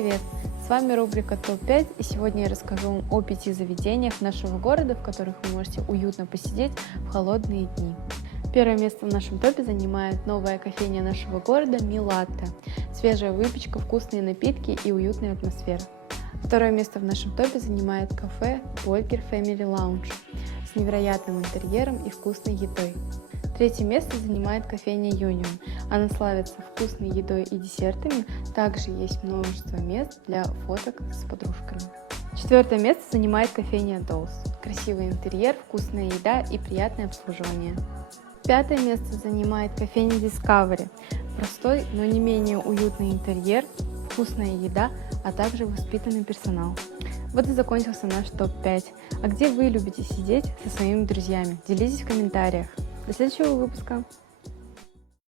привет! С вами рубрика ТОП-5, и сегодня я расскажу вам о 5 заведениях нашего города, в которых вы можете уютно посидеть в холодные дни. Первое место в нашем топе занимает новая кофейня нашего города Милатте. Свежая выпечка, вкусные напитки и уютная атмосфера. Второе место в нашем топе занимает кафе Volker Family Lounge с невероятным интерьером и вкусной едой. Третье место занимает кофейня Union. Она славится вкусной едой и десертами. Также есть множество мест для фоток с подружками. Четвертое место занимает кофейня Dolls. Красивый интерьер, вкусная еда и приятное обслуживание. Пятое место занимает кофейня Discovery. Простой, но не менее уютный интерьер, вкусная еда, а также воспитанный персонал. Вот и закончился наш топ-5. А где вы любите сидеть со своими друзьями? Делитесь в комментариях. До следующего выпуска!